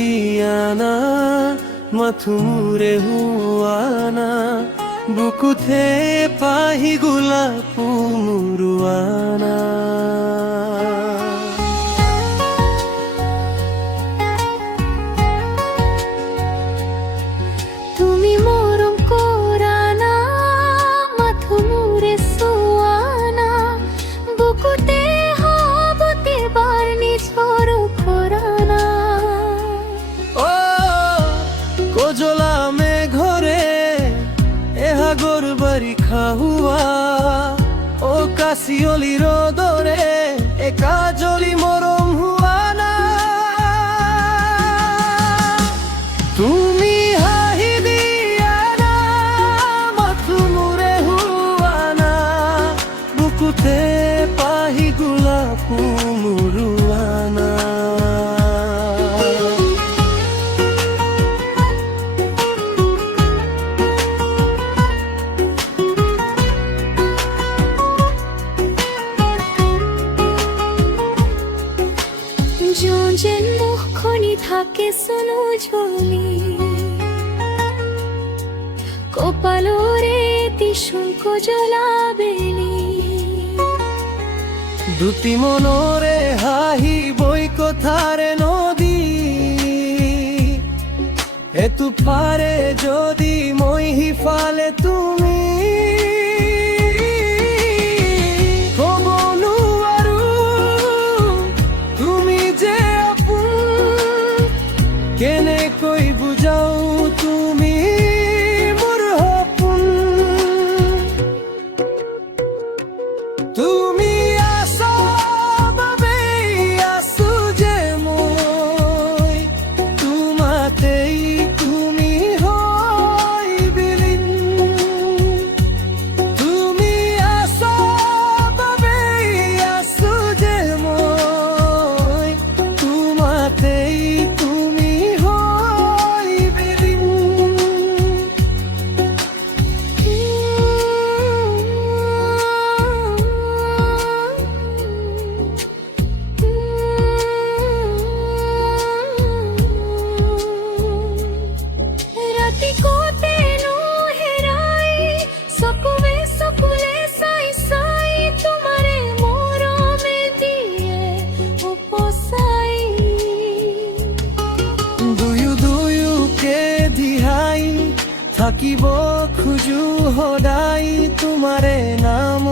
দিয়ানা মাথুমুরে হুয়ানা বুকুতে পাহি গোলাপু মুরুয়ানা। তুমি মরম কোরানা মাথুমুরে সুয়ানা বুকুতে হবতে বারনি ঝড় খরানা। ও কোজলা মে ঘরে এহা গোর বাড়ি খাহুয়া ও কাশিয়লি রোদরে এ কাজলি মরম হুয়ানা। তুমি হাহি দিয়ানা মাথুমুরে হুয়ানা বুকুতে পাহি গোলাপু মুরুয়ানা। জোজেন মুখনি থাকে শুনো ঝলি কপালরে তিশুক জ্বলাবেলি। দুটি মনরে হাহি বই কথারে নদী এতু পারে যদি মই হিফালে তুমি কবনু আরু তুমি যে আপুন কেনে কই বুঝাও তুমি মোর হপুন। তুমি আসা বাবে আসু যে মই তোমাতেই তুমি হই বিলীন। তুমি আসা বাবে আসু যে মই তোমাতেই তুমি হই বিলীন। রাতি কোতে নো হেরাই সকুবে সকুলে সাই সাই তোমারে মরমে দিয়ে উপসাই। দুয়ু দুয়ুকে দিহাই থাকিব খুজু সদায় তোমাৰে নাম।